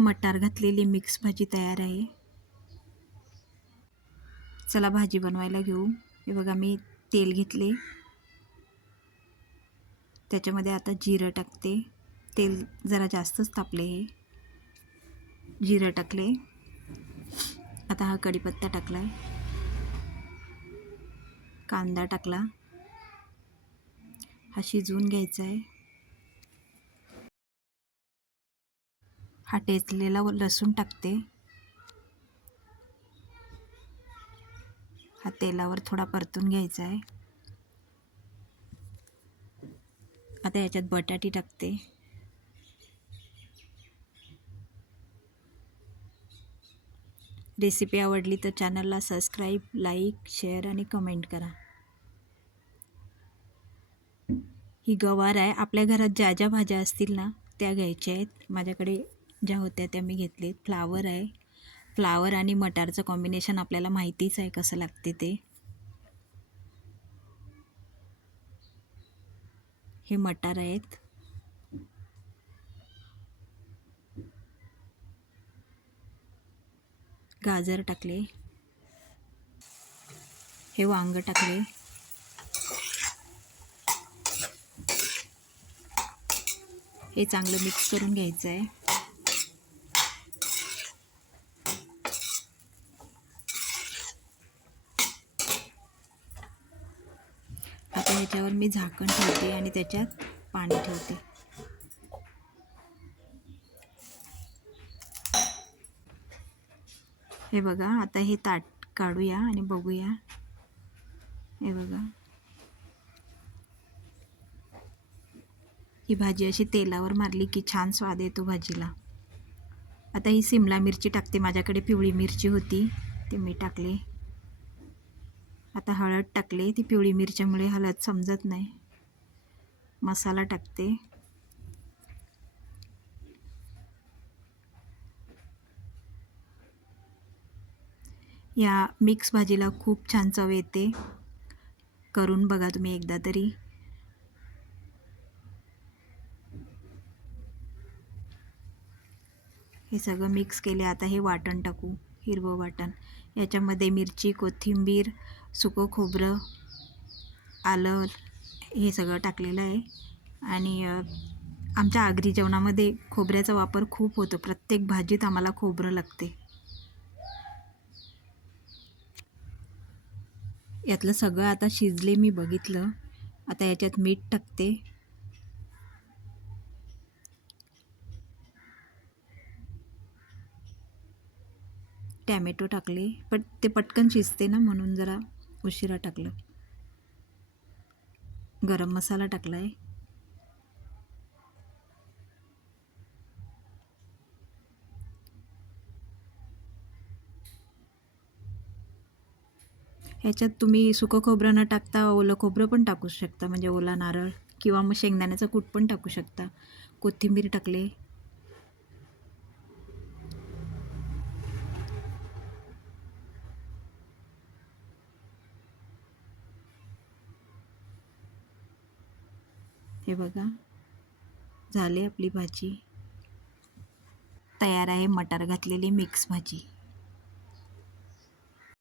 मटार घातलेली मिक्स भाजी तयार आहे। चला भाजी बनवायला घेऊ। हे बघा मी तेल घेतले, त्याच्यामध्ये आता जिरं टाकते। तेल जरा जास्तच तापले आहे। जिरं टाकले, आता हा कढीपत्ता टाकलाय, कांदा टाकला, हा शिजवून घ्यायचा आहे। हा ठेचलेला लसूण टाकते, हा तेलावर थोडा परतून घ्यायचा आहे। आता याच्यात बटाटी टाकते, रेसिपी आवडली तर चॅनलला सबस्क्राईब, लाईक, शेअर आणि कमेंट करा। ही गवार आहे। आपल्या घरात ज्या ज्या भाज्या असतील ना त्या घ्यायच्या आहेत। माझ्याकडे ज्या होत्या त्या मी घेतलेत। फ्लावर आहे, फ्लावर आणि मटारचं कॉम्बिनेशन आपल्याला माहितीच आहे कसं लागते ते। हे मटार आहेत, गाजर टाकले, हे वांग टाकले, हे चांगलं मिक्स करून घ्यायचं आहे। आता ह्याच्यावर मी झाकण ठेवते आणि त्याच्यात पाणी ठेवते। हे बघा, आता हे ताट काढूया आणि बघूया। हे बघा, ही भाजी अशी तेलावर मारली की छान स्वाद येतो भाजीला। आता ही सिमला मिरची टाकते, माझ्याकडे पिवळी मिरची होती ती मी टाकली। आता हळद टाकली, ती पिवळी मिरच्यामुळे हळद समजत नाही। मसाला टाकते, या मिक्स भाजीला खूप छान चव येते। करून बघा तुम्ही एकदा तरी। हे सगळं मिक्स केले, आता हे वाटण टाकू, हिरवं वाटण। याच्यामध्ये मिरची, कोथिंबीर, सुकं खोबरं, आलं हे सगळं टाकलेलं आहे। आणि आमच्या आगरी जेवणामध्ये खोबऱ्याचा वापर खूप होतो, प्रत्येक भाजीत आम्हाला खोबरं लागते। यातलं सगळं आता शिजले, मी बघितलं। आता याच्यात मीठ टाकते, टॅमॅटो टाकले, पण ते पटकन शिजते ना म्हणून जरा उशिरा टाकलं। गरम मसाला टाकलाय, ह्याच्यात तुम्ही सुकं खोबरं न टाकता ओलं खोबरं पण टाकू शकता, म्हणजे ओला नारळ किंवा मग शेंगदाण्याचं कूट पण टाकू शकता। कोथिंबीर टाकले, हे बघा झाले, आपली भाजी तयार आहे। मटार घातलेली मिक्स भाजी।